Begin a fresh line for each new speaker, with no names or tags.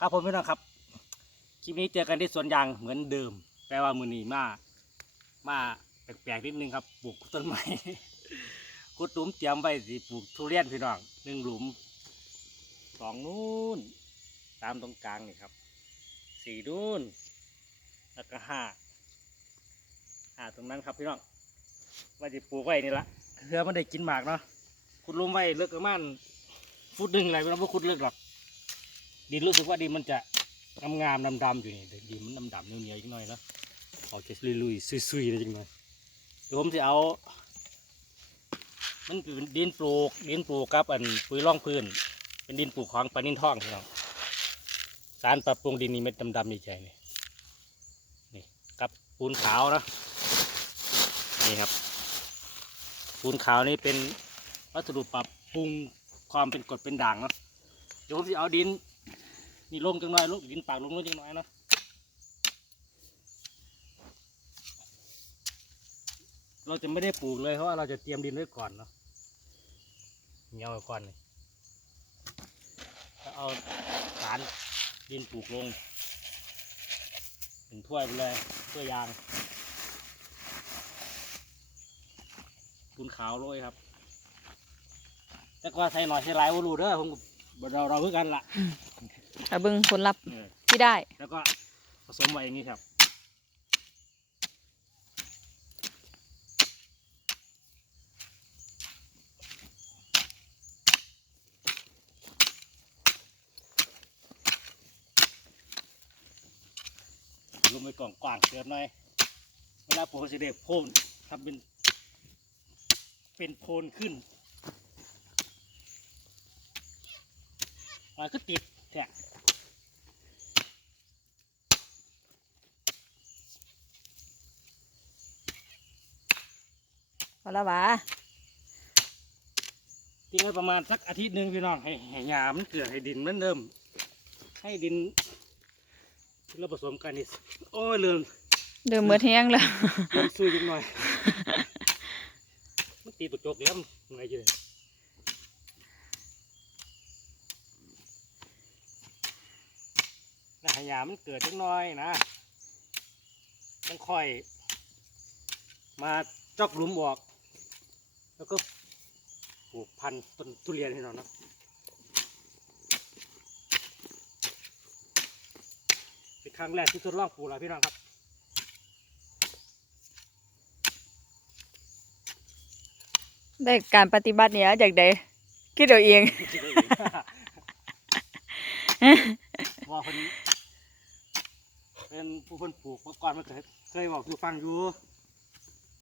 ครับผมพี่น้องครับคลิปนี้เจอกันที่สวนยางเหมือนเดิมแปลว่ามือนีมามาแปลกๆนิดนึงครับปลูกต้นไม้ขุดหลุมเตรียมไว้สิปลูกทุเรียนพี่น้องหนึ่งหลุมสองนู่นตามตรงกลางนี่ครับสี่นู่นแล้วก็ห้าห้าตรงนั้นครับพี่น้องว่าจะปลูกไว้นี่ละเพื่อมันได้กินหมากเนาะขุดหลุมไว้เลิกประมาณฟุตหนึ่งอะไรไม่รู้ว่าขุดเลิกหรอก ดินรู้สึกว่าดินมันจะงามๆดำๆอยู่นี่ดินมันดำๆเหนียวๆอีกหน่อยเนาะออกจะลุยๆซุยๆเลยจังหน่อยเดี๋ยวผมจะเอา มันเป็นดินปลูก ดินปลูกกับอันปุ๋ยร่องพื้น เป็นดินปลูกของปลานินท่องพี่น้องสารปรับปรุงดินนี่เม็ดดำๆนี่ใจนี่นี่กับปูนขาวนะนี่ครับปูนขาวนี่เป็นวัสดุปรับปรุงความเป็นกรดเป็นด่างเนาะเดี๋ยวผมจะเอาดิน นี่ลงจังน่อยลงดินปากลงลงจังน่อยเนาะเราจะไม่ได้ปลูกเลยเพราะว่าเราจะเตรียมดินไว้ก่อนเนาะเหนียวไว้ก่อนเลยเอาสารดินปลูกลงเป็นถ้วยไปเลยถ้วยยางปูนขาวโรยครับ แต่ก็ใส่หน่อยใส่หลายว่ารู้เด้อผมเราเราเพื่อกันละ
แต่เบิ่งผลลัพธ์
เออ
ที่ได้
แล้วก็ผสมไว้อย่างนี้ครับลงไปกล่องกว้างเกินหน่อย เวลาปลูกสิเด็โพนทำเป็น เป็นโพนขึ้นมันก็ติด แท้
พอและวะ
ทิ้งไว้ประมาณสักอาทิตย์หนึ่งพี่น้องให้ให้หยามันเกิดให้ดินมันเริ่ม ให้ดินที่เราผสมกันนี่โอ้ยเริ่ม
เดิมเมื่อเที่ยงแล้ว
เริ่มซุยจังหน่อยมันตีตัวโจกแล้วมันไงจีแล้ว ให้หยามันเกิดจังหน่อยนะต้องค่อย มาจอกหลุมออก แล้วก็ปลูกพันธุ์ต้นทุเรียนให้เรานะเป็นครั้งแรกที่ทดลองปลูกแล้วพี่น้องครับ
ได้การปฏิบัติเนี่ยจากใดคิดเอาเอง
ว่าคน เป็นผู้คนปลูกมาก่อนมันเคยเคยบอกอยู่ฟังอยู่